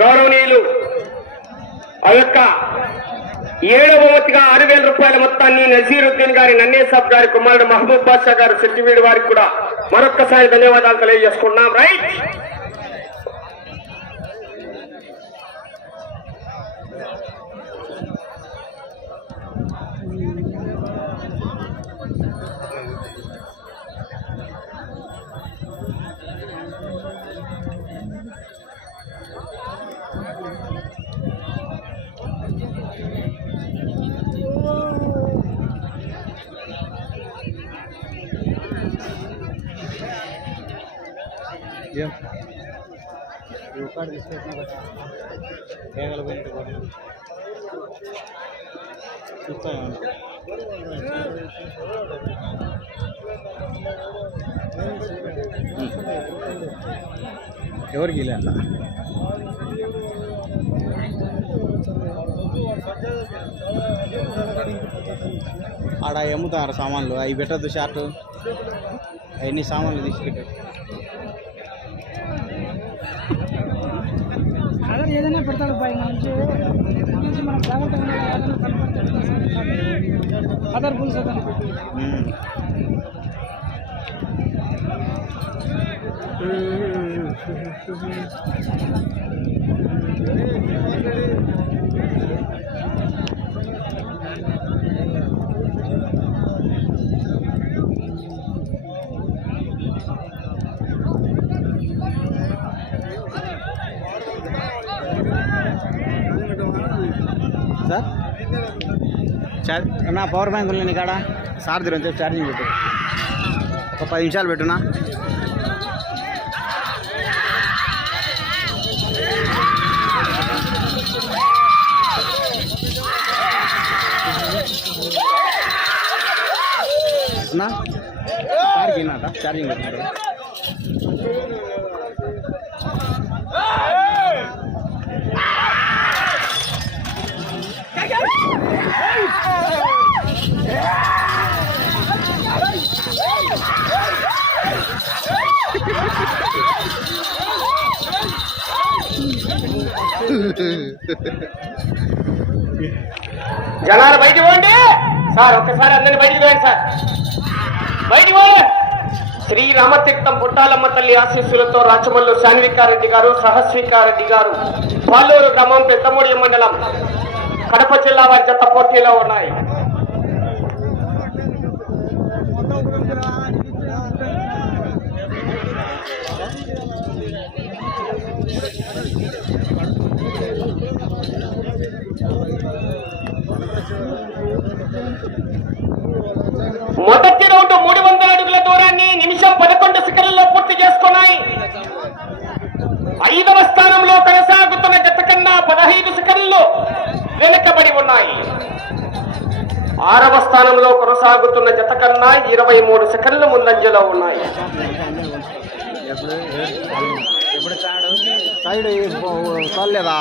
గౌరవనీయులు ఆ యొక్క ఏడవ వంతుగా ఆరు వేల రూపాయల మొత్తాన్ని నజీరుద్దీన్ గారి నన్నేసాబ్ గారి కుమారుడు మహబూబ్ బాషా గారు సిట్టివీడి వారికి కూడా మరొక్కసారి ధన్యవాదాలు తెలియజేసుకున్నాం రైట్! కూడా చూస్తాను ఎవరికి ఇలా ఆడ అమ్ముతారు సామాన్లు. అవి పెట్టద్దు షార్ట్. అవన్నీ సామాన్లు తీసుకెట్టు ఏదైనా పెడతాడు పై నుంచి నుంచి మనం జాగ్రత్తగా ఉండాలి. ఏదైనా ఆధార్ పులుసు అతను చార్ నా పవర్ బ్యాంక్ ఉంది కాడ. సార్ దగ్గర చెప్పి ఛార్జింగ్ పెట్టు. ఒక పది నిమిషాలు పెట్టునా? అన్నా నాట ఛార్జింగ్ పెట్టినారు జనాలు బయటికి పోండి. సార్ ఒక్కసారి అందరిని బయటికి పోయండి సార్. బయటికి పోండి. శ్రీ రామతీర్థం పుట్టాలమ్మ తల్లి ఆశీస్సులతో రాచమల్లు శాన్వికారెడ్డి గారు సహస్వికారెడ్డి గారు పాలూరు గ్రామం పెద్దమూడి మండలం కడప జిల్లా వారి జత పోటీలో ఉన్నాయి. మొదటి రౌండ్ మూడు వందల అడుగుల దూరాన్ని నిమిషం పదకొండు సెకండ్లలో పూర్తి చేసుకున్నాయి. ఐదవ స్థానంలో కొనసాగుతున్న గత కన్నా పదహైదు సెకండ్లు వెనుకబడి ఉన్నాయి. ఆరవ స్థానంలో కొనసాగుతున్న జత కన్నా ఇరవై మూడు సెకండ్లు ముందంజలో ఉన్నాయి. ఎప్పుడు? ఎప్పుడు చాడు? సైడ్ చూడలేదా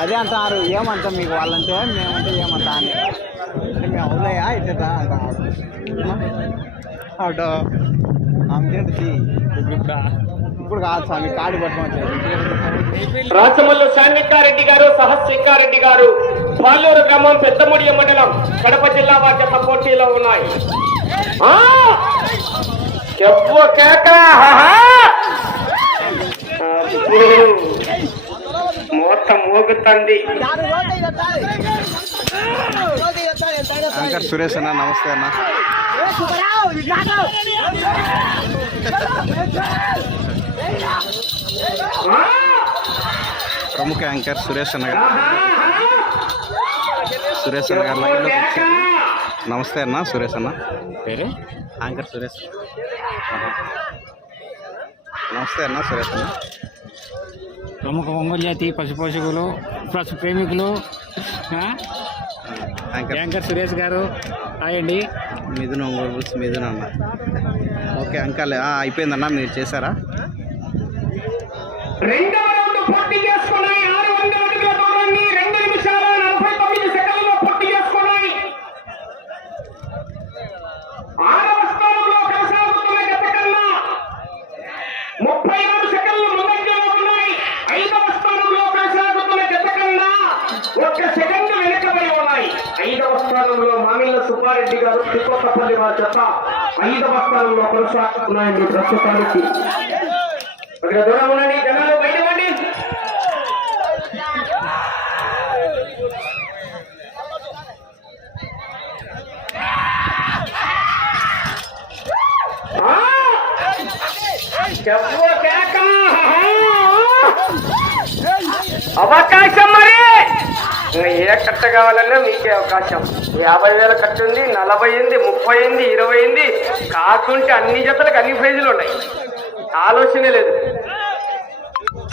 అదే అంటారు ఏమంటాం మీకు వాళ్ళంటే? మేమంటే ఏమంటా అని. అంటే మేము అవులయ్యా ఇట్లా అంటారు అటో ఆమెకేంటి ఇప్పుడు కాదు స్వామి కాడి పట్టుకోవచ్చు రాచమల్లు గారు సహస్వికారెడ్డి గారు పాలూరు గ్రామం పెద్దముడియ మండలం కడప జిల్లా వారి జత పోటీలో ఉన్నాయి చెప్పు కేక హాహా! మోత మోగుతుంది యాంకర్ సురేష్ అన్న నమస్తే అన్న! ప్రముఖ యాంకర్ సురేష్ అన్న గారు. సురేష్ అన్న గారు నమస్తే అన్న సురేష్ అన్న. పేరే? యాంకర్ సురేష్. నమస్తే అన్న సురేష్ అన్న. ప్రముఖ ఒంగోలు జాతి పశు పోషకులు పశు ప్రేమికులు? యాంకర్. సురేష్ గారు హాయ్ అండి మిథున్ ఒంగోలు బుల్స్ మిథున్ అన్న. ఓకే అంకల్ ఆ, అయిపోయిందన్న మీరు చేశారా? రెండవ రౌండ్ పూర్తి చేసుకున్నాయి ఆరు వందల అడుగుల దూరాన్ని రెండు నిమిషాల నలభై తొమ్మిది సెకండ్లలో పూర్తి చేసుకున్నాయి ఆరవ స్థానంలో కొనసాగుతున్న జత కన్నా ముప్పై జత ఐదవ స్థానంలో కొనసాగుతున్నాయండి ప్రస్తుతానికి ఇక్కడ దూరం ఉండండి జనాలు బయట ఇవ్వండి ఆ! చెప్పు కేక అవకాశం మరి ఏ కట్ట కావాలన్నా మీకే అవకాశం. యాభై వేల కట్ట ఉంది నలభై ఉంది ముప్పై ఉంది ఇరవై ఉంది. కాకుంటే అన్ని జతలకు అన్ని ప్రైజులు ఉన్నాయి. ఆలోచనే లేదు.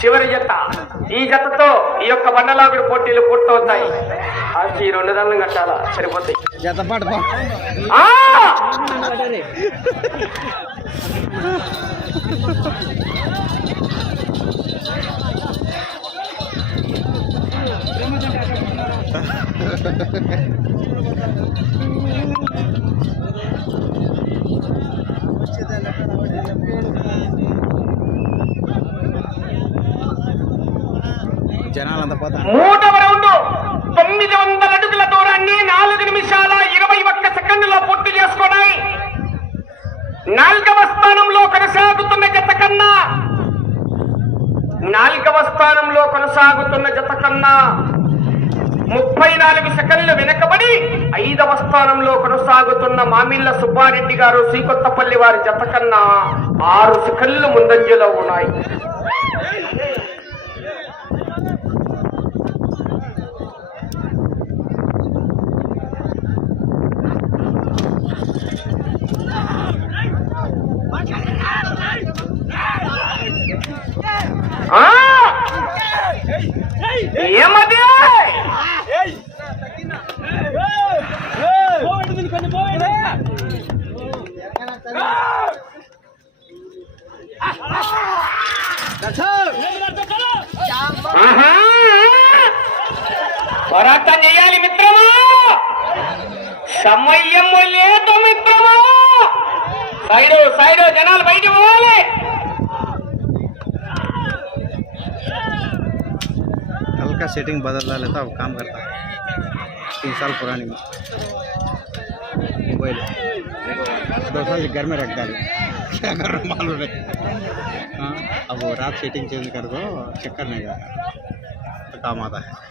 చివరి జత. ఈ జతతో ఈ యొక్క బండలాగుడు పోటీలు పూర్తవుతాయి. అది ఈ రెండు దాన్ని కట్టాలా? సరిపోతాయి. జతపాటు పో. జనాలంతా పోతా మూడవ రౌండ్ తొమ్మిది వందల అడుగుల దూరాన్ని నాలుగు నిమిషాల ఇరవై ఒక్క సెకండ్లో పూర్తి చేసుకున్నాయి. నాలుగవ స్థానంలో కొనసాగుతున్న జత కన్నా నాలుగవ స్థానంలో కొనసాగుతున్న జత కన్నా ముప్పై నాలుగు సెకండ్లు వెనకబడి ఐదవ స్థానంలో కొనసాగుతున్న మామిళ్ళ సుబ్బారెడ్డి గారు శ్రీకొత్తపల్లి వారి జత కన్నా ఆరు సెకండ్లు ముందంజలో ఉన్నాయి. हल्का सेटिंग बदल डाले तो अब काम करता है तीन साल पुरानी मोबाइल दो साल घर में रख डाली क्या कर रहा हूँ मालूम नहीं हाँ अब वो रात सेटिंग चेंज कर दो चेक करने का तो काम आता है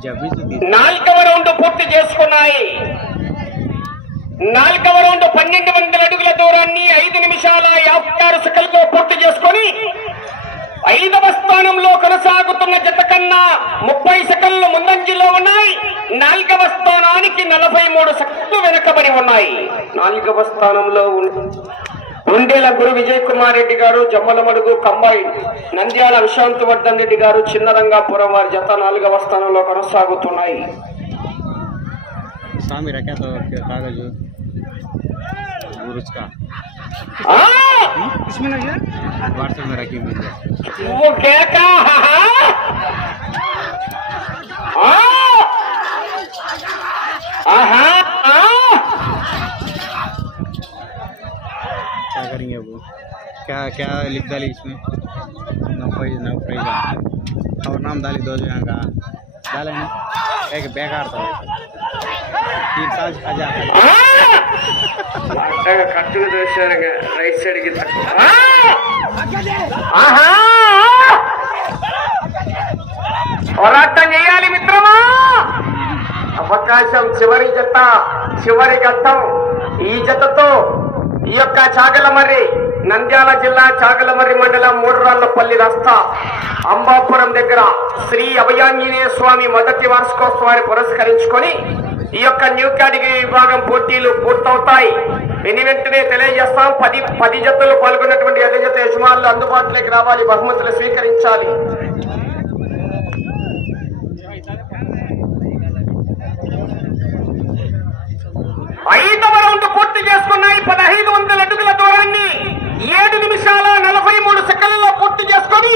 जब भी तो दी- నాలుగవ రౌండ్ పూర్తి చేసుకున్నాయి నాలుగవ రౌండ్ పన్నెండు వందల అడుగుల దూరాన్ని ఐదు నిమిషాల యాభై ఆరు సెకండ్లో పూర్తి చేసుకొని ఐదవ స్థానంలో కొనసాగుతున్న జత కన్నా ముప్పై సెకండ్లు ముందంజలో ఉన్నాయి. నాలుగవ స్థానానికి నలభై మూడు సెకండ్లు వెనుకబడి ఉన్నాయి. నాలుగవ స్థానంలో ఉండేల గురు విజయ్ కుమార్ రెడ్డి గారు జమ్మలమడుగు కంబైన్ నంద్యాల విశాంతవర్ధన్ రెడ్డి గారు చిన్నరంగాపురం వారి జత నాలుగవ స్థానంలో కొనసాగుతున్నాయి. స్వామి కాగజు గురుచుకా. इसमें व्हाट्सएप में रखी वो क्या क्या करेंगे वो? क्या क्या लिख डाली इसमें? नौकरी नौ का। और नाम डाली दो जगह का। डाले ना। एक बेकार था। तीन साल का కట్టుకు దోశారుగా రైట్ సైడ్ పోరాటం చేయాలి మిత్రమా? అవకాశం చివరి జత చివరి గతం. ఈ జతతో ఈ యొక్క చాగలమర్రి నంద్యాల జిల్లా చాగలమర్రి మండలం మూడురాళ్ళపల్లి రస్తా అంబాపురం దగ్గర శ్రీ అభయాంజనేయ స్వామి మొదటి వార్షికోత్సవాన్ని పురస్కరించుకొని ఈ యొక్క న్యూ కేటగిరీ విభాగం పోటీలు పూర్తవుతాయి. వెని వెంటనే తెలియజేస్తాం. పది పది జతలు పాల్గొన్నటువంటి ఎద జత యజమానులు అందుబాటులోకి రావాలి. బహుమతులు స్వీకరించాలి. ఐదవ రౌండ్ పూర్తి చేసుకున్నాయి. పదహైదు వందల అడుగుల దూరాన్ని ఏడు నిమిషాల నలభై మూడు సెకండ్లలో పూర్తి చేసుకొని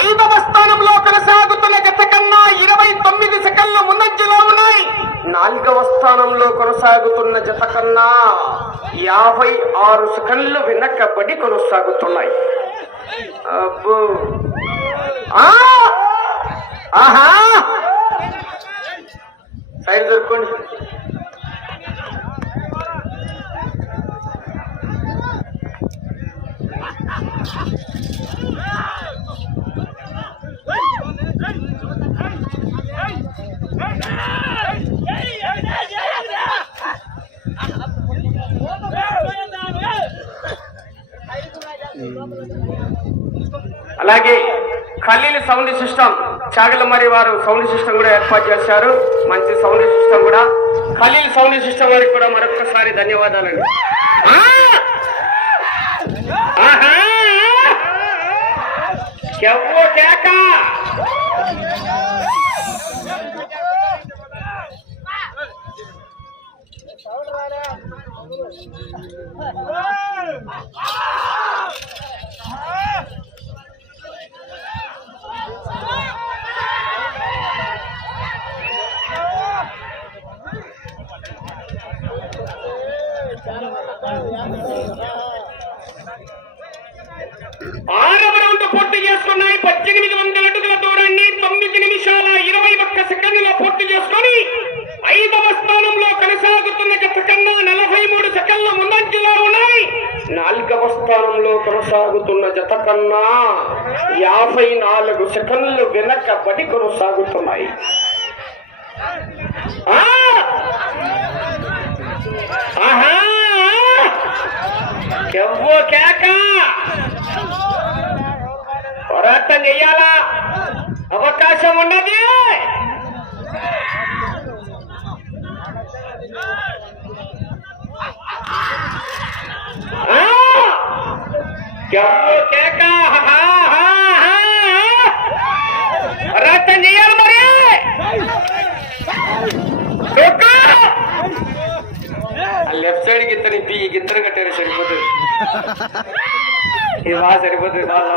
ఐదవ స్థానంలో కొనసాగుతున్న జత కన్నా ఇరవై తొమ్మిది సెకండ్లు ముందంజలో ఉన్నాయి నాలుగవ స్థానంలో కొనసాగుతున్న జత కన్నా యాభై ఆరు సెకండ్లు వెనకబడి కొనసాగుతున్నాయి. ఆహా! సైడ్ దొరుకుకోండి. అలాగే ఖలీల్ సౌండ్ సిస్టమ్ చాగలమరి వారు సౌండ్ సిస్టమ్ కూడా ఏర్పాటు చేశారు. మంచి సౌండ్ సిస్టమ్ కూడా. ఖలీల్ సౌండ్ సిస్టమ్ వారికి కూడా మరొకసారి ధన్యవాదాలండి. ఆ! కేక ఆరవ రౌండ్ పూర్తి చేసుకున్నాయి పద్దెనిమిది వందల అడుగుల దూరాన్ని తొమ్మిది నిమిషాల ఇరవై ఒక్క సెకండ్ల పూర్తి చేసుకొని ఐదవ స్థానంలో కొనసాగుతున్న జత కన్నా నలభై మూడు సెకండ్ల ముందంజలో ఉన్నాయి నాలుగవ స్థానంలో కొనసాగుతున్న జత కన్నా యాభై నాలుగు సెకండ్లు సాగుతున్నాయి ఎవ్వో కేక! పోరాటం చెయ్యాలా అవకాశం ఉన్నది! ఎవ్వో కెవ్వు కేక హా, హా, హా, హా. పోరాటం చెయ్యాలి మరి కొట్టు! లెఫ్ట్ సైడ్ గిత్తని పీ గిత్తని కట్టారు సరిపోతుంది. ఇది బాగా సరిపోతుంది బాగా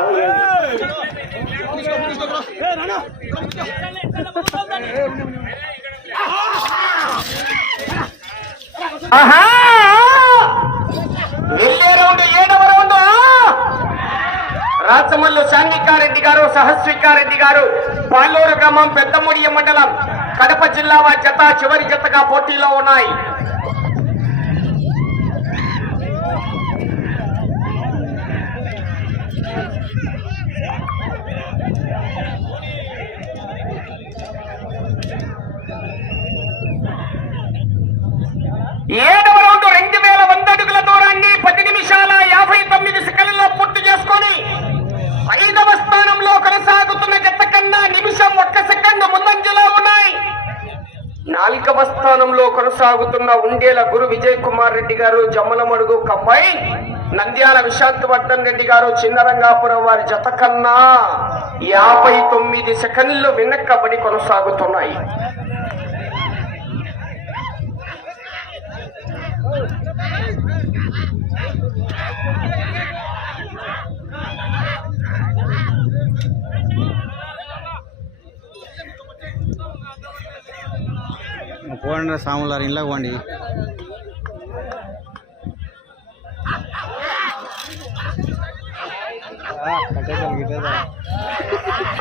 ఆహా! రౌండ్ రాచమల్లు గారు సహస్వికారెడ్డి గారు పాలూరు గ్రామం పెద్దముడియ మండలం కడప జిల్లా వారి జత చివరి జతగా పోటీలో ఉన్నాయి ఏడవ రౌండ్ రెండు వేల వంద అడుగుల దూరాన్ని పది నిమిషాల యాభై తొమ్మిది సెకండ్లలో పూర్తి చేసుకొని ఐదవ స్థానంలో కొనసాగుతున్న గత కన్నా నిమిషం ఒక్క సెకండ్ ముందంజలో ఉన్నాయి. నాలుగవ స్థానంలో కొనసాగుతున్న ఉండేల గురు విజయ్ కుమార్ రెడ్డి గారు జమ్మలమడుగు కంపై నంద్యాల విశాంతవర్ధన్ రెడ్డి గారు చిన్నరంగాపురం వారి జత కన్నా యాభై తొమ్మిది సెకండ్లు వెనక్కబడి కొనసాగుతున్నాయి. పోండి సాములారు ఇంట్లో పోండి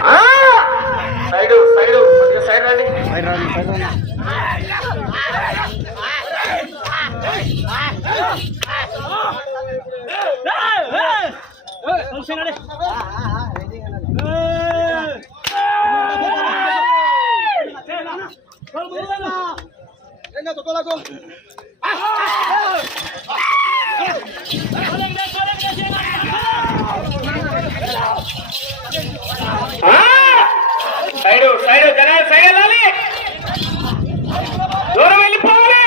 ఆ! సైడు సైడు కొద్దిగా సైడ్ రండి సైడ్ రండి సైడ్ రండి ఆ! సైడు సైడు జనాలు సైడ్ వెళ్ళాలి దూరం వెళ్ళిపోవాలి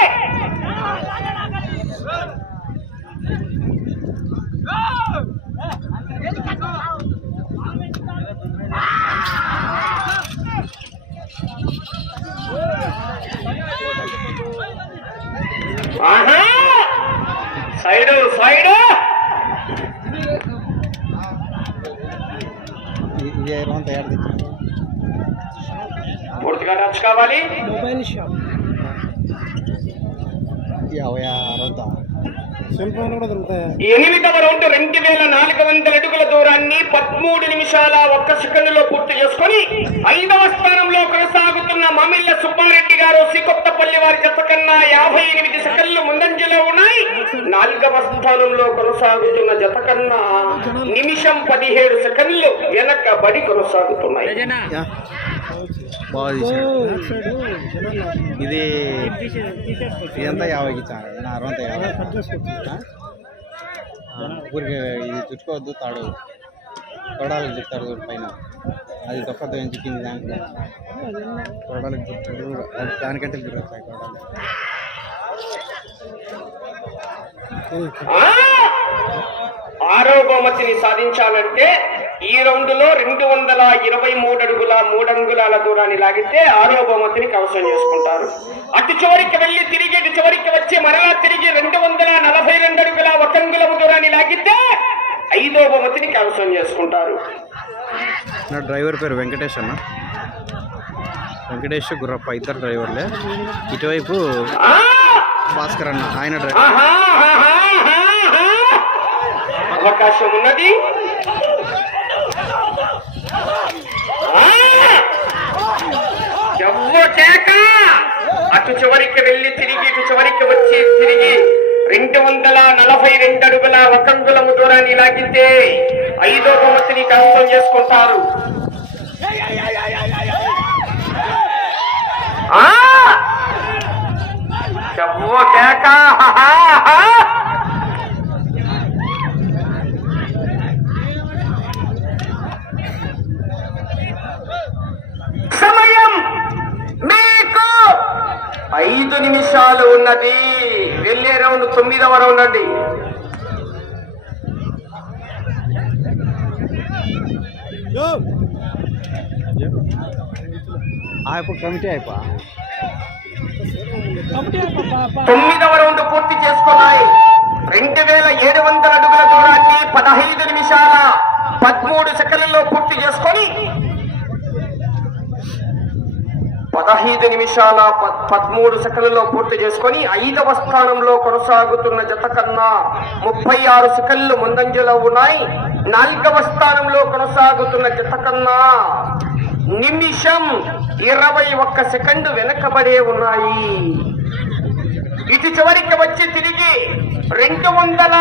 ఆహా! సైడు సైడు ఇ- ఇదే ఇరవై తయారు తెచ్చాను పూర్తిగా టచ్ కావాలి? కూడా దొరుకుతాయా? ఎనిమిదవ రౌండ్ రెండు వేల నాలుగు వందల అడుగుల దూరాన్ని పదమూడు నిమిషాల ఒక్క సెకండ్లో పూర్తి చేసుకొని ఐదవ స్థానంలో కొనసాగుతున్న మామిళ్ళ సుబ్బారెడ్డి గారు శ్రీకొత్తపల్లి వారి జత కన్నా యాభై ఎనిమిది సెకండ్లు ముందంజలో ఉన్నాయి. నాలుగవ స్థానంలో కొనసాగుతున్న జత కన్నా నిమిషం పదిహేడు సెకండ్లు వెనకబడి కొనసాగుతున్నాయి. బాగా తీసాడు ఇది ఇదంతా యాభైకి ఇచ్చాను నేను అరవంతా యాభై. ఊరికి ఇది చుట్టుకోవద్దు తాడు. తొడాలకు చెప్తారు పైన. అది తొక్కతో ఏం చిక్కింది దాంట్లో తొడాలకు చెప్తాడు అది దానికంటే తిరుగుతాయి తొడాలు ఆ! ఆరో బహుమతిని సాధించాలంటే ఈ రౌండ్లో రెండు వందల ఇరవై మూడు అడుగుల మూడు అంగుళాల దూరాన్ని లాగితే ఆరో బహుమతిని కవసం చేసుకుంటారు. అటు చివరికి వెళ్ళి తిరిగి ఇటు చివరికి వచ్చి మరలా తిరిగి రెండు వందల నలభై రెండు అడుగుల ఒక అంగుళం దూరాన్ని లాగితే ఐదో బహుమతిని కవసం చేసుకుంటారు. నా డ్రైవర్ పేరు వెంకటేష్ అన్న. వెంకటేష్ గుర్రప్ప ఇద్దరు డ్రైవర్లే. ఇటువైపు! భాస్కర్ అన్న ఆయన డ్రైవర్. అవకాశం ఉన్నది ఆ! ఎవ్వో అటు చివరికి వెళ్ళి తిరిగి ఇటు చివరికి వచ్చి తిరిగి రెండు వందల నలభై రెండు అడుగుల ఒకంగులము దూరాన్ని లాగితే ఐదో బహుమతిని కన్ఫర్మ్ చేసుకుంటారు. సమయ ఐదు నిమిషాలు ఉన్నది. వెళ్ళే రౌండ్ తొమ్మిదవ రౌండ్ అండి. కమిటీ అయిపో. తొమ్మిదవ రౌండ్ పూర్తి చేసుకున్నాయి. రెండు వేల ఏడు వందల అడుగుల దూరాన్ని పదహైదు నిమిషాల పదమూడు సెకండ్లలో పూర్తి చేసుకొని పదహైదు నిమిషాల ప- పదమూడు సెకండ్లలో పూర్తి చేసుకొని ఐదవ స్థానంలో కొనసాగుతున్న జత కన్నా ముప్పై ఆరు సెకండ్లు ముందంజలో ఉన్నాయి. నాలుగవ స్థానంలో కొనసాగుతున్న జత కన్నా నిమిషం ఇరవై ఒక్క సెకండ్ వెనకబడే ఉన్నాయి. ఇటు చివరికి వచ్చి తిరిగి రెండు వందల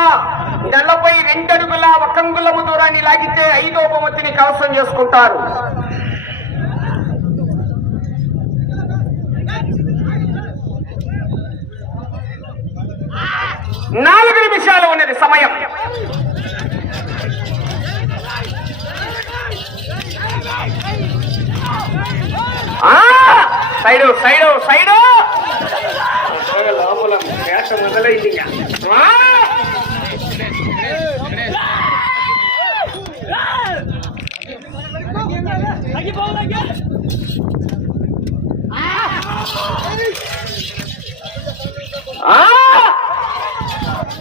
నలభై రెండు అడుగుల ఒకంగులము దూరాన్ని లాగితే ఐదో బహుమతిని కవసం చేసుకుంటారు. నాలుగు నిమిషాలు ఉన్నది సమయం. ఆ! Side side side! లోపల వేట మొదలైంది ఆ!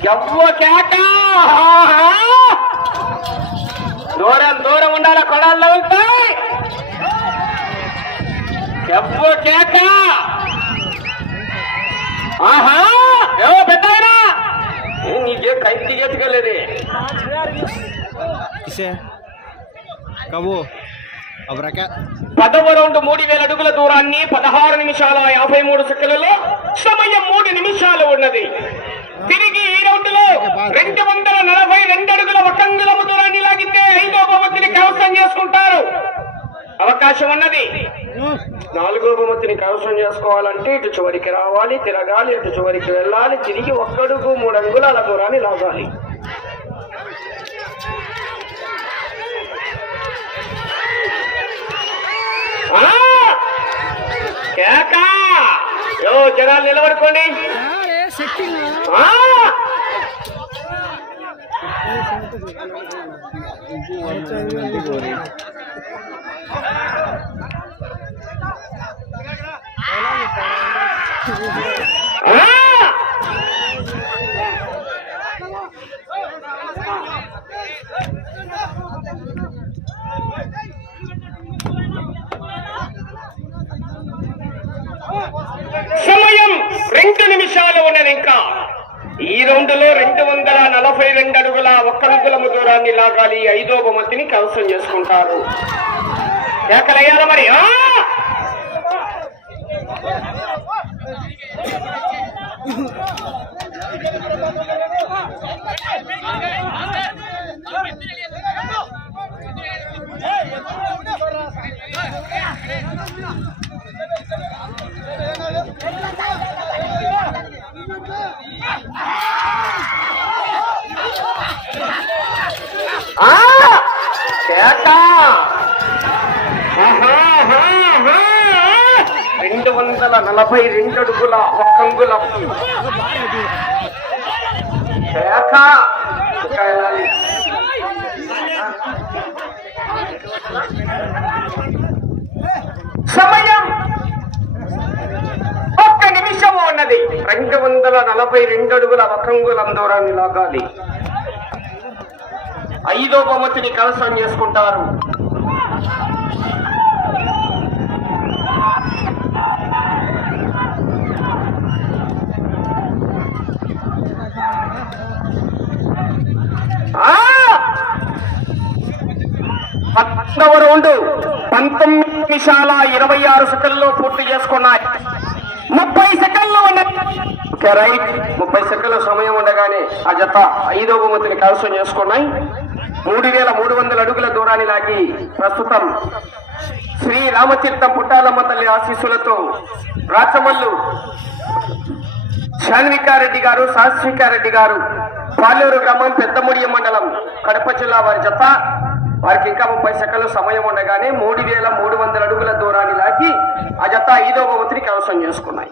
ఎవ్వ కేక! దూరం దూరం ఉండాలి? కొడాల్లో ఉంటాయి. ఎవ్వ కేక ఆహా! ఏవో పెద్దాయనా నీకే కైతి ఇసే కబో పదవ రౌండ్ మూడు వేల అడుగుల దూరాన్ని పదహారు నిమిషాల యాభై మూడు సెకండ్లలో సమయం మూడు నిమిషాలు ఉన్నది. తిరిగి ఈ రౌండ్ వందల నలభై రెండు అడుగుల ఒకంగులము దూరాన్ని లాగితే ఐదో బహుమతిని కవసం చేసుకుంటారు. అవకాశం ఉన్నది నాలుగో బహుమతిని కవసం చేసుకోవాలంటే ఇటు చివరికి రావాలి తిరగాలి ఇటు చివరికి వెళ్ళాలి తిరిగి ఒక్కడుగు మూడు అంగుళాల దూరాన్ని లాగాలి! కేక! జనాలు నిలబడుకోండి ఆ! ఆ! సమయం రెండు నిమిషాలు ఉన్నది ఇంకా. ఈ రౌండ్లో రెండు నలభై రెండు అడుగుల ఒక్క దూరాన్ని లాగాలి. ఐదో బొమ్మతిని కవసం చేసుకుంటారు. ఎక్కడయ్యాల మరి? Ah! ఆ! కేక! ఆహా, ఆహా, ఆహా! రెండు వందల నలభై రెండు అడుగుల ఒక్కంగుల. కేక! సమయం ఒక్క నిమిషం ఉన్నది. రెండు వందల నలభై రెండు అడుగుల ఒక్కంగులం దూరాన్ని లాగాలి. ఐదో బహుమతిని కలసం చేసుకుంటారు. ఆ! రౌండ్ పంతొమ్మిది నిమిషాల ఇరవై ఆరు సెకండ్లో పూర్తి చేసుకున్నాయి. ముప్పై సెకండ్లు ఉన్నాయి రైట్. ముప్పై సెకండ్ల సమయం ఉండగానే ఆ జత ఐదో బొమ్మతిని కలసం చేసుకున్నాయి. మూడు వేల మూడు వందల అడుగుల దూరాన్ని లాగి ప్రస్తుతం శ్రీ రామతీర్థం పుట్టాలమ్మ తల్లి ఆశీస్సులతో రాచమల్లు శాన్వికారెడ్డి గారు సహస్వికారెడ్డి గారు పాలూరు గ్రామం పెద్దముడియ మండలం కడప జిల్లా వారి జత. వారికి ఇంకా ముప్పై సెకండ్ల సమయం ఉండగానే మూడు వేల మూడు వందల అడుగుల దూరాన్ని లాగి ఆ జత ఐదవ బహుమతిని అవసరం చేసుకున్నాయి.